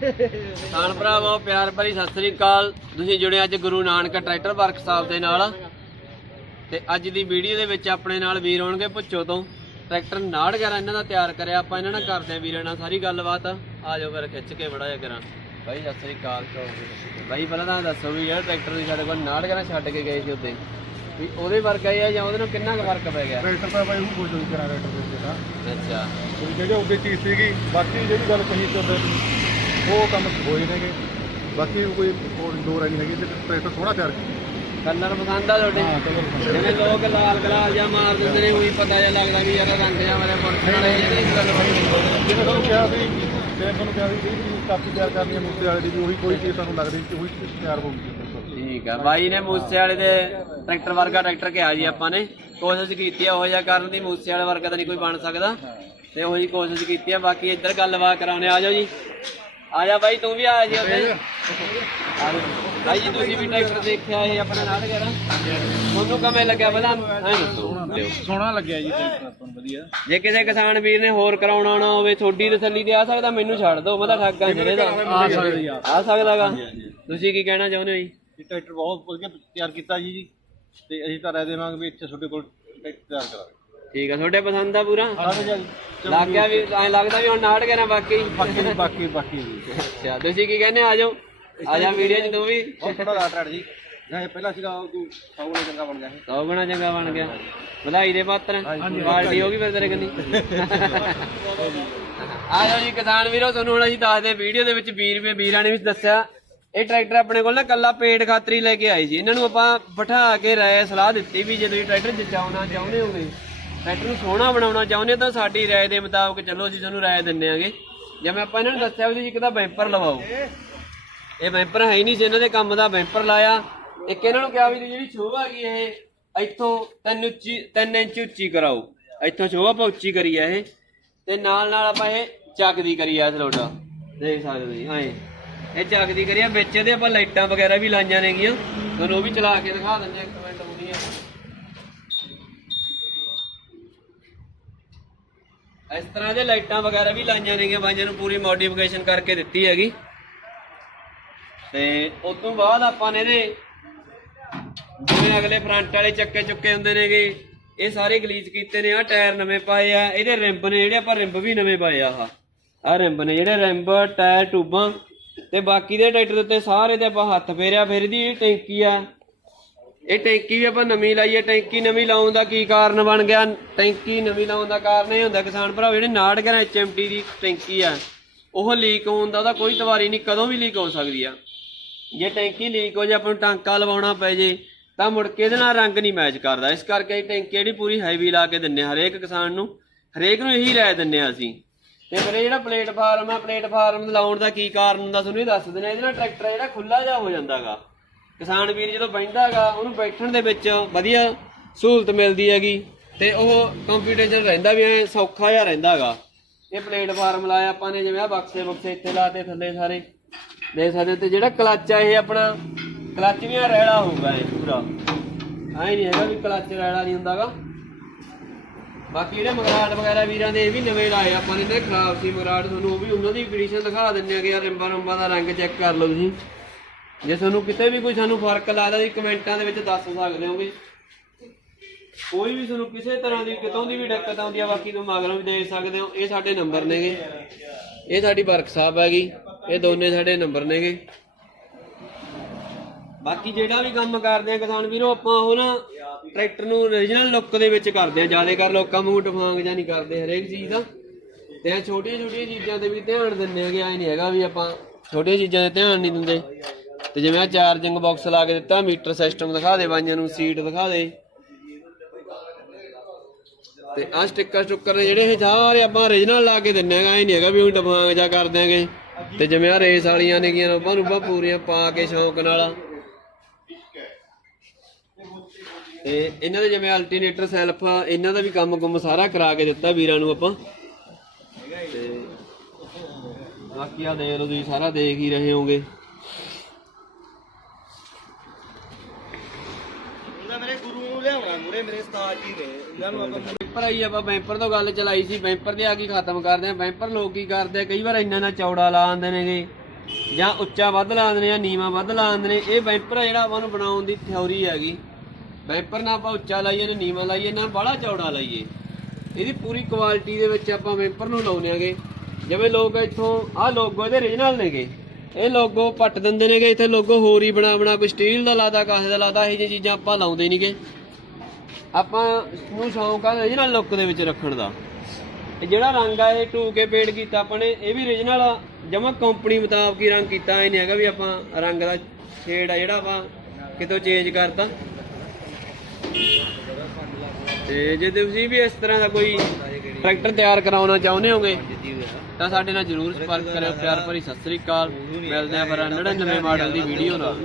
ਕਿਸਾਨ ਭਰਾਵੋ ਪਿਆਰ ਭਰੀ ਸਤਿ ਸ੍ਰੀ ਅਕਾਲ। ਤੁਸੀਂ ਜੁੜੇ ਅੱਜ ਗੁਰੂ ਨਾਨਕ ਟਰੈਕਟਰ ਵਰਕਸ਼ਾਪ ਦੇ ਨਾਲ। ਤੇ ਅੱਜ ਦੀ ਵੀਡੀਓ ਦੇ ਵਿੱਚ ਆਪਣੇ ਨਾਲ ਵੀਰ ਹੋਣਗੇ ਪੁੱਛੋ ਤੋਂ। ਟਰੈਕਟਰ 911 ਇਹਨਾਂ ਦਾ ਤਿਆਰ ਕਰਿਆ ਆਪਾਂ ਇਹਨਾਂ ਨਾਲ ਕਰਦੇ ਆਂ ਵੀਰਾਂ ਨਾਲ ਸਾਰੀ ਗੱਲਬਾਤ। ਆ ਜਾਓ ਫਿਰ ਖਿੱਚ ਕੇ ਬੜਾ ਜਿਹਾ ਕਰਾਂ। ਬਾਈ ਸਤਿ ਸ੍ਰੀ ਅਕਾਲ ਬਾਈ ਪਹਿਲਾਂ ਤਾਂ ਦੱਸੋ ਵੀ ਯਾਰ ਟਰੈਕਟਰ ਦੀ ਸਾਡੇ ਕੋਲ 911 ਛੱਡ ਕੇ ਗਏ ਸੀ ਉੱਤੇ ਵੀ ਉਹਦੇ ਵਰਗਾ ਹੀ ਆ ਜਾਂ ਉਹਦੇ ਨਾਲ ਕਿੰਨਾ ਕੁ ਫ਼ਰਕ ਪੈ ਗਿਆ? ਟਰੈਕਟਰ ਤਾਂ ਬਾਈ ਉਹ ਕੋਈ ਨਹੀਂ ਕਰਾ ਟਰੈਕਟਰ ਦੇ ਉੱਤੇ ਤਾਂ। ਅੱਛਾ। ਜਿਹੜੀ ਉਹਦੇ ਚੀਜ਼ ਸੀਗੀ ਬਾਕੀ ਜਿਹੜੀ ਗੱਲ ਕਹੀ ਤੇ ਉਹ ਕੰਮ ਹੋਏ ਨੇਗੇ। ਬਾਕੀ ਕੋਈ ਹੋਰ ਦੋ ਨਹੀਂ ਹੈਗੀ ਤੇ ਟਰੈਕਟਰ ਸੋਹਣਾ ਤਿਆਰ ਕੀਤਾ ਕਲਰ ਪਸੰਦ ਆ ਤੁਹਾਡੇ ਜਿਵੇਂ ਲੋਕ ਲਾਲ ਗਲਾਲ ਜਾਂ ਮਾਰ ਦਿੰਦੇ ਨੇ ਉਹੀ ਪਤਾ ਜਿਹਾ ਲੱਗਦਾ ਵੀ ਯਾਰ ਰੰਗ ਜਾਂ ਮੇਰੇ ਪੁਰਖ ਜਿਹੜੇ ਇਸ ਗੱਲ ਬਣੀ ਜਿਵੇਂ ਤੁਹਾਨੂੰ ਕਿਹਾ ਸੀ ਜਿਵੇਂ ਤੁਹਾਨੂੰ ਕਿਹਾ ਸੀ ਚੀਜ਼ ਕਾਪੀ ਤਿਆਰ ਕਰਨੀ ਹੈ ਮੂਸੇ ਵਾਲੇ ਦੀ ਵੀ ਉਹੀ ਕੋਈ ਚੀਜ਼ ਤੁਹਾਨੂੰ ਲੱਗਦੀ ਕਿ ਉਹੀ ਚੀਜ਼ ਤਿਆਰ ਹੋਊਗੀ ਠੀਕ ਆ ਬਾਈ ਨੇ ਮੂਸੇ ਵਾਲੇ ਦੇ ਟਰੈਕਟਰ ਵਰਗਾ ਟਰੈਕਟਰ ਕਿਹਾ ਜੀ ਆਪਾਂ ਨੇ। ਕੋਸ਼ਿਸ਼ ਕੀਤੀ ਆ ਉਹ ਜਿਹਾ ਕਰਨ ਦੀ ਮੂਸੇ ਵਾਲੇ ਵਰਗਾ ਤਾਂ ਨਹੀਂ ਕੋਈ ਬਣ ਸਕਦਾ। ਤੇ ਉਹੀ ਕੋਸ਼ਿਸ਼ ਕੀਤੀ ਆ ਬਾਕੀ ਇੱਧਰ ਗੱਲਬਾਤ ਕਰਾਉਣੇ ਆ ਜਾਓ ਜੀ। ਆ ਜਾ ਬਾਈ ਤੂੰ ਵੀ ਆ ਜੀ ਉੱਥੇ। ਬਾਈ ਜੀ ਤੁਸੀਂ ਵੀ ਟਰੈਕਟਰ ਦੇਖਿਆ ਇਹ ਆਪਣਾ ਨਾਲ ਕਰਾ ਤੁਹਾਨੂੰ ਕਿਵੇਂ ਲੱਗਿਆ ਪਹਿਲਾਂ? ਐਂ ਦੱਸੋ। ਸੋਹਣਾ ਲੱਗਿਆ ਜੀ ਟਰੈਕਟਰ ਨੂੰ ਵਧੀਆ। ਜੇ ਕਿਸੇ ਕਿਸਾਨ ਵੀਰ ਨੇ ਹੋਰ ਕਰਾਉਣਾ ਨਾ ਹੋਵੇ ਥੋੜੀ ਤਸੱਲੀ ਤੇ ਆ ਸਕਦਾ ਮੈਨੂੰ ਛੱਡ ਦਿਓ ਮੈਂ ਤਾਂ ਠੱਗਾ ਜਿਹੜੇ ਦਾ ਆ ਸਕਦੇ ਆ। ਆ ਸਕਦਾਗਾ ਤੁਸੀਂ ਕੀ ਕਹਿਣਾ ਚਾਹੁੰਦੇ ਹੋ ਜੀ? ਇਹ ਟਰੈਕਟਰ ਬਹੁਤ ਵਧੀਆ ਤਿਆਰ ਕੀਤਾ ਜੀ ਤੇ ਅਸੀਂ ਤਾਂ ਰਾਏ ਦੇਵਾਂਗੇ ਵੀ ਇੱਥੇ ਤੁਹਾਡੇ ਕੋਲ ਟਰੈਕਟਰ ਤਿਆਰ ਕਰਾਂਗੇ ਠੀਕ ਆ ਤੁਹਾਡੇ ਪਸੰਦ ਆ ਪੂਰਾ? ਲੱਗ ਗਿਆ ਵੀ ਐ ਲੱਗਦਾ ਵੀ ਹੁਣ ਨਾੜ ਗਿਆ ਨਾ ਬਾਕੀ ਬਾਕੀ ਬਾਕੀ ਬਾਕੀ ਅੱਛਾ ਤੁਸੀਂ ਕੀ ਕਹਿੰਦੇ ਆ ਜਾਓ। ਆ ਜਾ ਵੀਡੀਓ ਚ ਤੂੰ ਵੀ। ਥੋੜਾ ਦਾ ਟਰੈਕਟਰ ਜੀ। ਜਾਂ ਇਹ ਪਹਿਲਾਂ ਸੀਗਾ ਉਹ ਤੂੰ ਸੌਣੇ ਚੰਗਾ ਬਣ ਗਿਆ ਇਹ ਸੌ ਗੁਣਾ ਚੰਗਾ ਬਣ ਗਿਆ। ਵਧਾਈ ਦੇ ਪਾਤਰ। ਪਾਰਟੀ ਹੋ ਗਈ ਫਿਰ ਤੇਰੇ ਕੰਨੀ। ਆ ਜਾਓ ਜੀ ਕਿਸਾਨ ਵੀਰੋ ਤੁਹਾਨੂੰ ਹੁਣ ਅਸੀਂ ਦੱਸਦੇ ਵੀਡੀਓ ਦੇ ਵਿੱਚ ਵੀਰ ਵੀ ਵੀਰਾਂ ਨੇ ਵੀ ਦੱਸਿਆ। ਇਹ ਟਰੈਕਟਰ ਆਪਣੇ ਕੋਲ ਨਾ ਕੱਲਾ ਪੇਟ ਖਾਤਰੀ ਲੈ ਕੇ ਆਏ ਸੀ। ਇਹਨਾਂ ਨੂੰ ਆਪਾਂ ਬਿਠਾ ਕੇ ਰਾਏ ਸਲਾਹ ਦਿੱਤੀ ਵੀ ਜੇ ਤੁਸੀਂ ਟਰੈਕਟਰ ਜਚਾਉਣਾ ਚਾਹੁੰਦੇ ਹੋਗੇ ਟਰੈਕਟਰ ਨੂੰ ਸੋਹਣਾ ਬਣਾਉਣਾ ਚਾਹੁੰਦੇ ਤਾਂ ਸਾਡੀ ਰਾਏ ਦੇ ਮੁਤਾਬਕ ਚੱਲੋ ਅਸੀਂ ਤੁਹਾਨੂੰ ਰਾਏ ਦਿੰਨੇ ਆਗੇ। ਜਿਵੇਂ ਆਪਾਂ ਇਹਨਾਂ ਨੂੰ ਦੱਸਿਆ ਵੀ ਇੱਕ ਤਾਂ ਬੈਂਪਰ ਲਵਾਓ। ਇਹ ਬੈਂਪਰ ਹੈ ਨਹੀਂ ਸੀ, ਇਹਨਾਂ ਦੇ ਕੰਮ ਦਾ ਬੈਂਪਰ ਲਾਇਆ। ਇੱਕ ਇਹਨਾਂ ਨੂੰ ਕਿਹਾ ਵੀ ਜਿਹੜੀ ਸ਼ੋਭਾ ਹੈਗੀ ਇਹ, ਇੱਥੋਂ 3 ਉੱਚੀ 3 ਇੰਚ ਉੱਚੀ ਕਰਾਓ। ਇੱਥੋਂ ਸ਼ੋਭਾ ਆਪਾਂ ਉੱਚੀ ਕਰੀ ਆ ਇਹ। ਤੇ ਨਾਲ ਨਾਲ ਆਪਾਂ ਇਹ ਚੱਕਦੀ ਕਰੀ ਆ ਸਲੋਟਾ ਦੇਖ ਸਕਦੇ ਹੋ ਜੀ ਐਂ ਇਹ ਚੱਕਦੀ ਕਰੀ ਆ, ਵਿੱਚ ਇਹਦੇ ਆਪਾਂ ਲਾਈਟਾਂ ਵਗੈਰਾ ਵੀ ਲਾਈਆਂ ਨੇਗੀਆਂ। ਤੁਹਾਨੂੰ ਉਹ ਵੀ ਚਲਾ ਕੇ ਦਿਖਾ ਦਿੰਦੇ ਆ, ਇੱਕ ਮਿੰਟ ਮੁੰਨੀ ਇਸ ਤਰ੍ਹਾਂ ਦੇ ਲਾਈਟਾਂ ਵਗੈਰਾ ਵੀ ਲਾਈਆਂ ਨੇਗੀਆਂ, ਬਾਈਆਂ ਨੂੰ ਪੂਰੀ ਮੋਡੀਫਿਕੇਸ਼ਨ ਕਰਕੇ ਦਿੱਤੀ ਹੈਗੀ। ਤੇ ਉਸ ਤੋਂ ਬਾਅਦ ਆਪਾਂ ਨੇ ਇਹਦੇ ਜਿਵੇਂ ਅਗਲੇ ਫਰੰਟ ਵਾਲੇ ਚੱਕੇ ਚੁੱਕੇ ਹੁੰਦੇ ਨੇਗੇ, ਇਹ ਸਾਰੇ ਗਲੀਚ ਕੀਤੇ ਨੇ ਆ ਟਾਇਰ ਨਵੇਂ ਪਾਏ ਆ, ਇਹਦੇ ਰਿੰਬ ਨੇ, ਜਿਹੜੇ ਆਪਾਂ ਰਿੰਬ ਵੀ ਨਵੇਂ ਪਾਏ ਆ, ਆਹ ਆ ਰਿੰਬ ਨੇ, ਜਿਹੜੇ ਰਿੰਬ, ਟਾਇਰ ਟੂਬਾਂ ਤੇ ਬਾਕੀ ਦੇ ਟਰੈਕਟਰ ਦੇ ਉੱਤੇ ਸਾਰੇ ਤੇ ਆਪਾਂ ਹੱਥ ਫੇਰਿਆ, ਫਿਰ ਇਹਦੀ ਟੈਂਕੀ ਆ ਇਹ ਟੈਂਕੀ ਵੀ ਆਪਾਂ ਨਵੀਂ ਲਾਈ ਹੈ, ਟੈਂਕੀ ਨਵੀਂ ਲਾਉਣ ਦਾ ਕੀ ਕਾਰਨ ਬਣ ਗਿਆ? ਟੈਂਕੀ ਨਵੀਂ ਲਾਉਣ ਦਾ ਕਾਰਨ ਇਹ ਹੁੰਦਾ ਕਿਸਾਨ ਭਰਾਓ, ਜਿਹੜੇ ਨਾੜ ਕਰਾਂ ਐਚਐਮਟੀ ਦੀ ਟੈਂਕੀ ਆ, ਉਹ ਲੀਕ ਹੋਣ ਦਾ ਉਹਦਾ ਕੋਈ ਤਵਾਰੀ ਨਹੀਂ, ਕਦੋਂ ਵੀ ਲੀਕ ਹੋ ਸਕਦੀ ਆ। ਜੇ ਟੈਂਕੀ ਲੀਕ ਹੋ ਜੇ, ਆਪਾਂ ਨੂੰ ਟਾਂਕਾ ਲਵਾਉਣਾ ਪੈ ਜੇ, ਤਾਂ ਮੁੜ ਕੇ ਇਹਦੇ ਨਾਲ ਰੰਗ ਨਹੀਂ ਮੈਚ ਕਰਦਾ। ਇਸ ਕਰਕੇ ਇਹ ਟੈਂਕੀ ਜਿਹੜੀ ਪੂਰੀ ਹੈਵੀ ਲਾ ਕੇ ਦਿੰਨੇ ਹਰੇਕ ਕਿਸਾਨ ਨੂੰ, ਹਰੇਕ ਨੂੰ ਇਹੀ ਰਾਏ ਦਿੰਨੇ ਆ ਅਸੀਂ। ਤੇ ਫਿਰ ਇਹ ਜਿਹੜਾ ਪਲੇਟਫਾਰਮ ਆ ਪਲੇਟਫਾਰਮ ਲਾਉਣ ਦਾ ਕੀ ਕਾਰਨ ਹੁੰਦਾ, ਤੁਹਾਨੂੰ ਇਹ ਦੱਸ ਦਿੰਦੇ ਇਹਦੇ ਨਾਲ ਟਰੈਕਟਰ ਜਿਹੜਾ ਖੁੱਲਾ ਜਿਹਾ ਹੋ ਜਾਂਦਾਗਾ। ਕਿਸਾਨ ਵੀਰ ਜਦੋਂ ਬੈਠਦਾਗਾ ਉਹਨੂੰ ਬੈਠਣ ਦੇ ਵਿੱਚ ਵਧੀਆ ਸਹੂਲਤ ਮਿਲਦੀ ਹੈਗੀ ਤੇ ਉਹ ਕੰਫੀਡੈਂਸ਼ਲ ਰਹਿੰਦਾ ਵੀ ਐ, ਸੌਖਾ ਜਿਹਾ ਰਹਿੰਦਾਗਾ ਇਹ ਪਲੇਟਫਾਰਮ ਲਾਇਆ ਆਪਾਂ ਨੇ ਜਿਵੇਂ ਆ ਬਕਸੇ ਬਕਸੇ ਇੱਥੇ ਲਾਤੇ ਥੱਲੇ ਸਾਰੇ ਦੇਖ ਸਕਦੇ ਤੇ ਜਿਹੜਾ ਕਲੱਚ ਆ ਇਹ ਆਪਣਾ, ਕਲੱਚ ਵੀ ਆ ਹੋਊਗਾ ਇਹ ਪੂਰਾ। ਐ ਨਹੀਂ ਹੈਗਾ ਵੀ ਕਲੱਚ ਰੈਲਾ ਨਹੀਂ ਹੁੰਦਾਗਾ। ਬਾਕੀ ਜਿਹੜੇ ਮਗਰਾਟ ਵਗੈਰਾ ਵੀਰਾਂ ਦੇ ਇਹ ਵੀ ਨਵੇਂ ਲਾਏ ਆਪਾਂ ਨੇ ਖਰਾਬ ਸੀ ਮਗਰਾਟ ਤੁਹਾਨੂੰ ਉਹ ਵੀ ਉਹਨਾਂ ਦੀ ਕੰਡੀਸ਼ਨ ਦਿਖਾ ਦਿੰਨੇ ਆ ਕਿ ਯਾਰ ਰਿੰਬਾਂ ਰੰਬਾਂ ਦਾ ਰੰਗ ਚੈੱਕ ਕਰ ਲਓ ਤੁਸੀਂ। ਜੇ ਤੁਹਾਨੂੰ ਕਿਤੇ ਵੀ ਕੋਈ ਸਾਨੂੰ ਫ਼ਰਕ ਲੱਗਦਾ ਜੀ, ਕਮੈਂਟਾਂ ਦੇ ਵਿੱਚ ਦੱਸ ਸਕਦੇ ਹੋਗੇ ਕੋਈ ਵੀ ਤੁਹਾਨੂੰ ਕਿਸੇ ਤਰ੍ਹਾਂ ਦੀ, ਕਿਤੋਂ ਦੀ ਵੀ ਦਿੱਕਤ ਆਉਂਦੀ ਆ, ਬਾਕੀ ਤੋਂ ਮਗਰੋਂ ਵੀ ਦੇ ਸਕਦੇ ਹੋ, ਇਹ ਸਾਡੇ ਨੰਬਰ ਨੇਗੇ। ਇਹ ਸਾਡੀ ਵਰਕਸ਼ਾਪ ਹੈਗੀ। ਇਹ ਦੋਨੇ ਸਾਡੇ ਨੰਬਰ ਨੇਗੇ। ਬਾਕੀ ਜਿਹੜਾ ਵੀ ਕੰਮ ਕਰਦੇ ਆ ਕਿਸਾਨ ਵੀਰੋ, ਆਪਾਂ ਉਹ ਨਾ ਟਰੈਕਟਰ ਨੂੰ origignal ਲੁੱਕ ਦੇ ਵਿੱਚ ਕਰਦੇ ਆ। ਜ਼ਿਆਦਾ ਕਰ ਲੋਕਾਂ ਮੂੰਹ ਟਫਾਂਗ ਜਾਂ ਨਹੀਂ ਕਰਦੇ ਹਰੇਕ ਚੀਜ਼ ਦਾ। ਤੇ ਆ ਛੋਟੀਆਂ ਛੋਟੀਆਂ ਚੀਜ਼ਾਂ ਤੇ ਵੀ ਧਿਆਨ ਦਿੰਦੇ ਹੈਗੇ ਐ ਨਹੀਂ ਹੈਗਾ ਵੀ ਆਪਾਂ ਛੋਟੀਆਂ ਚੀਜ਼ਾਂ ਤੇ ਧਿਆਨ ਨਹੀਂ ਦਿੰਦੇ। ਤੇ ਜਿਵੇਂ ਆ ਚਾਰਜਿੰਗ ਬਾਕਸ ਲਾ ਕੇ ਦਿੱਤਾ, ਮੀਟਰ ਸਿਸਟਮ ਦਿਖਾ ਦੇ, ਬਾਈਆਂ ਨੂੰ ਸੀਟ ਦਿਖਾ ਦੇ। ਤੇ ਆ ਸਟicker ਸਟੁੱਕਰ ਨੇ ਜਿਹੜੇ ਇਹ ਸਾਰੇ ਆਪਾਂ origignal ਲਾ ਕੇ ਦਿੰਨੇ ਹੈਗਾ ਐ ਨਹੀਂ ਹੈਗਾ ਵੀ ਉਹ ਡਫਾਂਗ ਜਾ ਕਰ ਦਿਆਂਗੇ। ਤੇ ਜਿਵੇਂ ਆ ਰੇਸ ਵਾਲੀਆਂ ਨੇਗੀਆਂ ਰੋਬਾਂ ਰੂਬਾਂ ਪੂਰੀਆਂ ਪਾ ਕੇ ਸ਼ੌਂਕ ਨਾਲ। ਤੇ ਇਹਨਾਂ ਦੇ ਜਿਵੇਂ ਅਲਟਰਨੇਟਰ ਸੈਲਫ ਇਹਨਾਂ ਦਾ ਵੀ ਕੰਮ ਕੁੰਮ ਸਾਰਾ ਕਰਾ ਕੇ ਦਿੱਤਾ ਵੀਰਾਂ ਨੂੰ ਆਪਾਂ। ਤੇ ਬਾਕੀ ਆ ਦੇਖ ਲਓ, ਤੁਸੀਂ ਸਾਰਾ ਦੇਖ ਹੀ ਰਹੇ ਹੋਗੇ ਉਹਦਾ ਮੇਰੇ ਗੁਰੂ ਨੂੰ ਲਿਆਉਣਾ ਮੂਰੇ ਮੇਰੇ ਉਸਤਾਦ ਜੀ ਨੇ ਇਹਨਾਂ ਨੂੰ ਆਪਾਂ ਬੈਂਪਰ ਆਈ, ਆਪਾਂ ਬੈਂਪਰ ਤੋਂ ਗੱਲ ਚਲਾਈ ਸੀ, ਬੈਂਪਰ ਦੇ ਆ ਕੀ ਖਤਮ ਕਰਦੇ ਆ। ਬੈਂਪਰ ਲੋਕ ਕੀ ਕਰਦੇ ਆ? ਕਈ ਵਾਰ ਇੰਨਾ ਨਾ ਚੌੜਾ ਲਾ ਆਂਦੇ ਨੇਗੇ, ਜਾਂ ਉੱਚਾ ਵੱਧ ਲਾ ਦਿੰਦੇ ਆ, ਨੀਵਾ ਵੱਧ ਲਾ ਦਿੰਦੇ ਨੇ। ਇਹ ਵੈਂਪਰ ਆ ਜਿਹੜਾ ਆਪਾਂ ਨੂੰ ਬਣਾਉਣ ਦੀ ਥਿਉਰੀ ਹੈਗੀ। ਵੈਂਪਰ ਨਾ ਆਪਾਂ ਉੱਚਾ ਲਾਈਏ, ਨਾ ਨੀਵਾ ਲਾਈਏ, ਨਾ ਬਾਹਲਾ ਚੌੜਾ ਲਾਈਏ। ਇਹਦੀ ਪੂਰੀ ਕੁਆਲਿਟੀ ਦੇ ਵਿੱਚ ਆਪਾਂ ਬੈਂਪਰ ਨੂੰ ਲਾਉਨੇ ਆਗੇ। ਜਿਵੇਂ ਲੋਕ ਇੱਥੋਂ, ਆਹ ਲੋਗੋ ਇਹਦੇ origignal ਨੇਗੇ। ਇਹ ਲੋਗੋ ਪੱਟ ਦਿੰਦੇ ਨੇਗੇ, ਇੱਥੇ ਲੋਗੋ ਹੋਰ ਹੀ ਬਣਾ ਬਣਾ ਕੋਈ ਸਟੀਲ ਦਾ ਲਾਦਾ, ਕਾਸੇ ਦਾ ਲਾਦਾ, ਇਹ ਜਿਹੀ ਚੀਜ਼ਾਂ ਆਪਾਂ ਲਾਉਂਦੇ ਨਹੀਂਗੇ ਆਪਾਂ ਨੂੰ ਸ਼ੌਂਕ ਆ origignal ਲੁੱਕ ਦੇ ਵਿੱਚ ਰੱਖਣ ਦਾ। ਇਹ ਜਿਹੜਾ ਰੰਗ ਆ, ਇਹ ਟੂ ਕੇ ਪੇਂਟ ਕੀਤਾ ਆਪਾਂ ਨੇ, ਇਹ ਵੀ origignal ਆ। ਜਮਾ ਕੰਪਨੀ ਮੁਤਾਬਕ ਹੀ ਰੰਗ ਕੀਤਾ, ਇਹ ਨਹੀਂ ਹੈਗਾ ਵੀ ਆਪਾਂ ਰੰਗ ਦਾ ਸ਼ੇਡ ਆ ਜਿਹੜਾ ਆਪਾਂ ਕਿਤੋਂ ਚੇਂਜ ਕਰਤਾ। ਤੇ ਜੇ ਤੁਸੀਂ ਵੀ ਇਸ ਤਰ੍ਹਾਂ ਦਾ ਕੋਈ ਟਰੈਕਟਰ ਤਿਆਰ ਕਰਾਉਣਾ ਚਾਹੁੰਦੇ ਹੋਗੇ, ਤਾਂ ਸਾਡੇ ਨਾਲ ਜਰੂਰ ਸੰਪਰਕ ਕਰਿਓ। ਪਿਆਰ ਭਰੀ ਸਤਿ ਸ੍ਰੀ ਅਕਾਲ। ਮਿਲਦੇ ਆਂ ਫਿਰ 99 ਮਾਡਲ ਦੀ ਵੀਡੀਓ ਨਾਲ।